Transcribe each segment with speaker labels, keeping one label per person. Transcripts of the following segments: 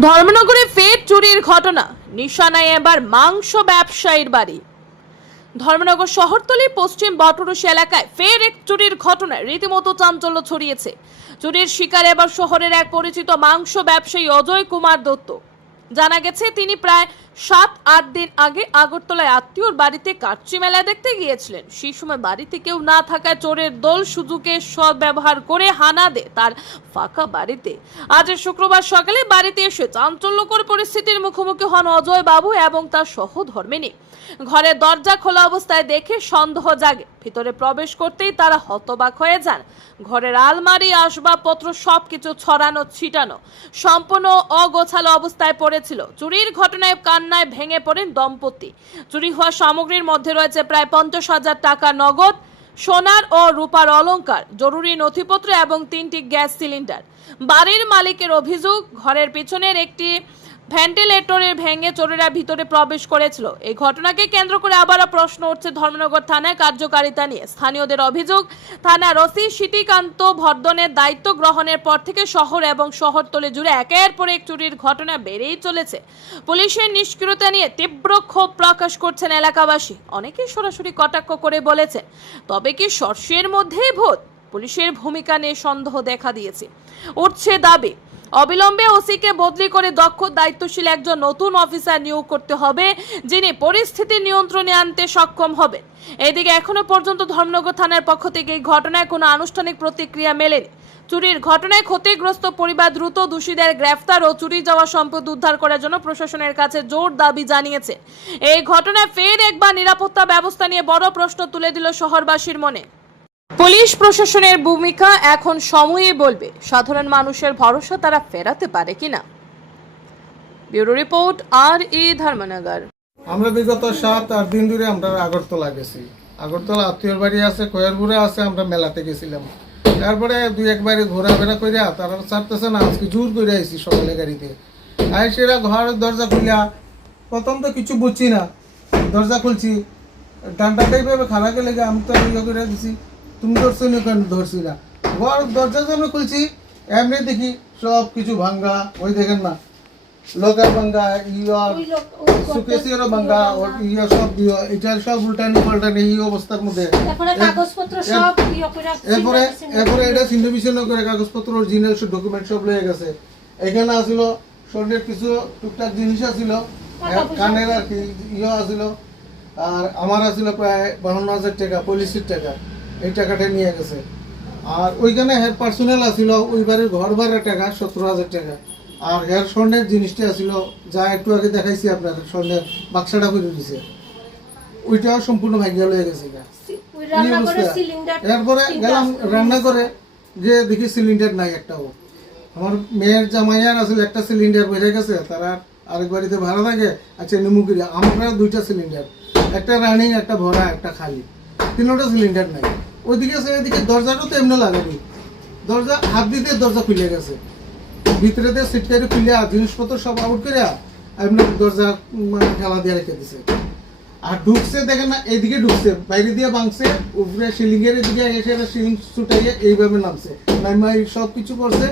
Speaker 1: ধর্মনগরে ফের চুরির ঘটনা। নিশানায় এবার মাংস ব্যবসায়ীর বাড়ি। ধর্মনগর শহরতলি পশ্চিম বটরসি এলাকায় ফের এক চুরির ঘটনায় রীতিমতো চাঞ্চল্য ছড়িয়েছে। চুরির শিকার এবার শহরের এক পরিচিত মাংস ব্যবসায়ী অজয় কুমার দত্ত। জানা গেছে, তিনি প্রায় সাত, আট দিন আগে আগরতলায় আত্মীয়র বাড়িতে কাচ্চি মেলা দেখতে গিয়েছিলেন। সেই সময় বাড়িতে কেউ না থাকায় চোরের দল সুযোগে সদ্ব্যবহার করে হানা দে তার ফাঁকা বাড়িতে। আজ শুক্রবার সকালে বাড়িতে এসে চাঞ্চল্যকর পরিস্থিতির মুখোমুখি হন অজয় বাবু এবং তার সহধর্মিনী। ঘরের দরজা খোলা অবস্থায় দেখে সন্দেহ জাগে। ভিতরে প্রবেশ করতেই তারা হতবাক হয়ে যান। ঘরের আলমারি, আসবাবপত্র সবকিছু ছড়ানো, ছিটানো, সম্পূর্ণ অগোছালো অবস্থায় পড়েছিল। চুরির ঘটনায় কান্নায় ভেঙে পড়েন দম্পতি। চুরি হওয়া সামগ্রীর মধ্যে রয়েছে প্রায় পঞ্চাশ হাজার টাকা নগদ, সোনার ও রূপার অলঙ্কার জরুরি নথিপত্র এবং তিনটি গ্যাস সিলিন্ডার। বাড়ির মালিকের অভিযোগ, ঘরের পিছনের একটি ভেন্টিলেটরের ভেঙে চোরেরা ভিতরে প্রবেশ করেছিল। এই ঘটনাকে কেন্দ্র করে আবারও প্রশ্ন উঠছে ধর্মনগর থানায় কার্যকারিতা নিয়ে। স্থানীয়দের অভিযোগ, থানার ওসি সিটিকান্ত ভর্ধনের দায়িত্ব গ্রহণের পর থেকে শহর এবং শহরতলে জুড়ে একের পর এক চুরির ঘটনা বেড়েই চলেছে। পুলিশের নিষ্ক্রিয়তা নিয়ে তীব্র ক্ষোভ প্রকাশ করছেন এলাকাবাসী। অনেকেই সরাসরি কটাক্ষ করে বলেছেন, তবে কি সর্ষের মধ্যেই ভূত? পুলিশের ভূমিকা নিয়ে সন্দেহ দেখা দিয়েছে। উঠছে দাবি অবিলম্বে ওসিকে বদলি করে দক্ষ, দায়িত্বশীল একজন নতুন অফিসার নিয়োগ করতে হবে, যিনি পরিস্থিতি নিয়ন্ত্রণে আনতে সক্ষম হবেন। এদিকে এখনও পর্যন্ত ধর্মনগর থানার পক্ষ থেকে এই ঘটনায় কোনো আনুষ্ঠানিক প্রতিক্রিয়া মেলেনি। চুরির ঘটনায় ক্ষতিগ্রস্ত পরিবার দ্রুত দোষীদের গ্রেফতার ও চুরি যাওয়া সম্পদ উদ্ধার করার জন্য প্রশাসনের কাছে জোর দাবি জানিয়েছে। এই ঘটনায় ফের একবার নিরাপত্তা ব্যবস্থা নিয়ে বড় প্রশ্ন তুলে দিল শহরবাসীর মনে। পুলিশ প্রশাসনের ভূমিকা এখন সময়ে বলবে। সাধারণ মানুষের ভরসা তারা ফেরাতে পারে কিনা? ব্যুরো রিপোর্ট আর ই ধর্মনগর।
Speaker 2: আমরা বিগত সাত, আট দিন ধরে আমরা আগরতলা গেছি। আগরতলা আত্মীয়র বাড়ি আছে কয়ারপুরে আছে, আমরা মেলাতে গেছিলাম। তারপরে দুই, একবারে ঘোরাফেরা করিয়া তারা চারতেছে না, আজকে জোর করে আইছি সকালে গাড়িতে। আর সেটা ঘরের দরজা খুলিয়া, প্রথম তো কিছু বুঝছি না। দরজা খুলছি ডান্ডাটা এইভাবে খারাকে লেগে আমি তো ইয়ে করে দিছি। তুমি ধরছো না কেন ধরছি না? ঘর দরজা যখন খুলছি এমনি দেখি সব কিছু ভাঙ্গা ওই দেখেন না লোকাল ভাঙ্গা ইয়া সুকেশিয়ারও ভাঙ্গা ওর ইয়া সব এটার সব উল্টানি পাল্টানি এই অবস্থার মধ্যে। এরপরে এরপরে এটা সিন্ডিভিশন করে কাগজপত্র অরিজিনাল সব ডকুমেন্ট সব লয়ে গেছে। এখানে আসিল স্বর্ণের কিছু টুকটাক জিনিস আছিল কানের আর কি ইয়ে আছিল আর আমার আছিল প্রায় বাহান্ন হাজার টাকা পলিসির টাকা। এই টাকাটা নিয়ে গেছে। আর ওইখানে হেয়ার পার্সোনাল আছিল ওই বাড়ির ঘর ভাড়ার টাকা সতেরো হাজার টাকা। আর হেয়ার স্বর্ণের জিনিসটা আছিল যা একটু আগে দেখাইছি আপনার স্বর্ণের বাক্সাটা করে দিছে। ওইটাও সম্পূর্ণ ভাঙ্গিয়া লয়ে গেছে
Speaker 3: রান্না করে
Speaker 2: অবস্থা। এরপরে গেলাম রান্না করে যে দেখি সিলিন্ডার নাই একটাও। আমার মেয়ের জামাইয়ার আসলে একটা সিলিন্ডার বেড়ে গেছে তারা আরেক বাড়িতে ভাড়া থাকে আচ্ছা নিমুগিরি আমরা দুইটা সিলিন্ডার একটা রানিং একটা ভরা একটা খালি। তিনটা সিলিন্ডার নাই। ওইদিকে এদিকে দরজাটা তো এমনি দরজা হাত দিতে দরজা খুলে গেছে। ভিতরে দিয়ে সিটকারি খুলে জিনিসপত্র সব আউট করে এমনি দরজা মানে ঠেলা দিয়ে রেখে দিছে। আর ঢুকছে দেখেন না এদিকে ঢুকছে বাইরে দিয়ে ভাঙছে উপরে সিলিং এর এদিকে এসে সিলিং ছুটাইয়ে এইভাবে নামছে। নাইমাই সব কিছু করছে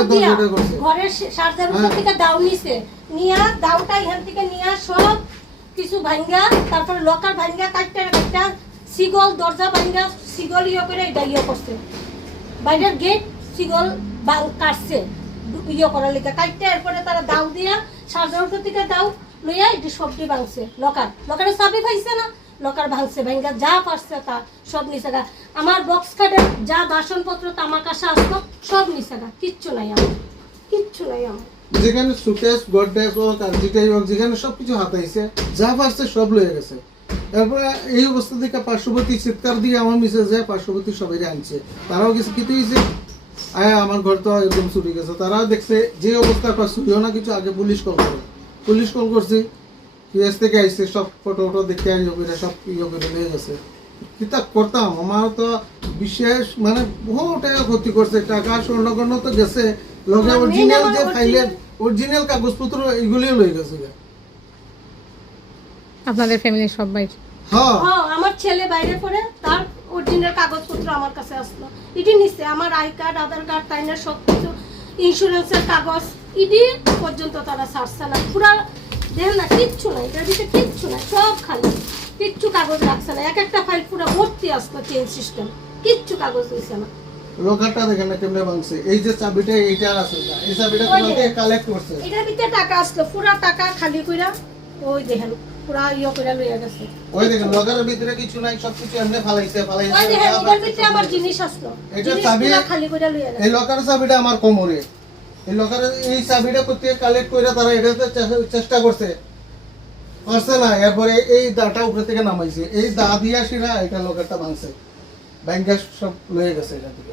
Speaker 2: ওদিকে দরজাটা করছে।
Speaker 3: ঘরের সার্জার
Speaker 2: হ্যাঁ।
Speaker 3: থেকে দাও নিছে। নিয়া দাওটা এখান থেকে নিয়া সব কিছু ভাঙ্গা তারপরে লকার ভাঙ্গা কাটটা কাটটা সিগল দরজা ভাঙ্গা সিগল ইয়ে করে এটা ইয়ে করছে। বাইরের গেট সিগল কাটছে ইয়ে করার লিখে কাটতে এরপরে তারা দাও দিয়া সার্জার থেকে দাও লইয়া এটি সবটি ভাঙছে, লকার। লকারের চাবি পাইছে না, লকার ভাঙছে ভাঙ্গা যা পারছে তা সব নিচে গা। আমার বক্স কার্ডের যা বাসনপত্র তামার কাছে আসলো, সব নিচেগা কিচ্ছু নাই আমার, কিচ্ছু নাই আমার।
Speaker 2: যেখানে সুকেশ গডডেস আর যেটাই হোক, যেখানে সবকিছু হাতাইছে, যা পারছে সব লয়ে গেছে। তারপরে এই অবস্থা থেকে পার্শ্ববর্তী চিৎকার দিয়ে আমার মিসেস যায় পার্শ্ববর্তী সবাই আনছে। তারাও কিছু কিতে হয়েছে। আয় আমার ঘর তো একদম চুরি গেছে। তারাও দেখছে যে অবস্থা কর না কিছু আগে পুলিশ কল করে। পুলিশ কল করছি পিএস থেকে আইসে সব ফটো ফটো দেখে ইয়ে করে সব ইয়ে করে নিয়ে গেছে। কিতা করতাম? আমার তো বিশেষ মানে বহু টাকা ক্ষতি করছে। টাকা স্বর্ণকর্ণ তো গেছে। লগে অরিজিনাল যে ফাইলের অরিজিনাল কাগজপত্র এগুলিও লয়ে গেছে।
Speaker 4: আপনাদের ফ্যামিলির সবাই।
Speaker 2: হ্যাঁ।
Speaker 3: হ্যাঁ আমার ছেলে বাইরে পড়ে তার অরিজিনাল কাগজপত্র আমার কাছে আসলো। এটি নিচ্ছে আমার আই কার্ড আধার কার্ড তাইনার সব কিছু ইন্স্যুরেন্সের কাগজ ইডি পর্যন্ত তারা ছাড়ছে না। পুরা দেখেন না কিচ্ছু নাই এটার ভিতরে কিচ্ছু নাই সব খালি। কিচ্ছু কাগজ রাখছে না এক একটা ফাইল পুরো ভর্তি আসতো চেঞ্জ সিস্টেম কিচ্ছু কাগজ দিছে না।
Speaker 2: লোকারটা দেখেন না কেমনে ভাঙছে। এই যে চাবিটা এইটা আছে এই চাবিটা
Speaker 3: ওই
Speaker 2: থেকে কালেক্ট করছে।
Speaker 3: এটার ভিতরে টাকা আসলো পুরা টাকা খালি কইরা ওই দেখেন। পুরা ইয়ে কইরা লইয়া গেছে।
Speaker 2: ওই দেখেন লকারের ভিতরে কিছু নাই সবকিছু এমনি ফালাইছে ফালাইছে
Speaker 3: ওই দেখেন এটার ভিতরে আমার জিনিস আসলো।
Speaker 2: এটা চাবি-
Speaker 3: খালি কইরা লইয়া গেছে।
Speaker 2: এই লকারের চাবিটা আমার কোমরে। এই লকারের এই চাবিটা করতে কালেক্ট করে তারা এটাতে চেষ্টা করছে। পারছে না এরপরে এই দাটা উপরে থেকে নামাইছে। এই দা দিয়া সিরা এটা লকারটা ভাঙছে। ব্যাংকে সব লয়ে গেছে এটা থেকে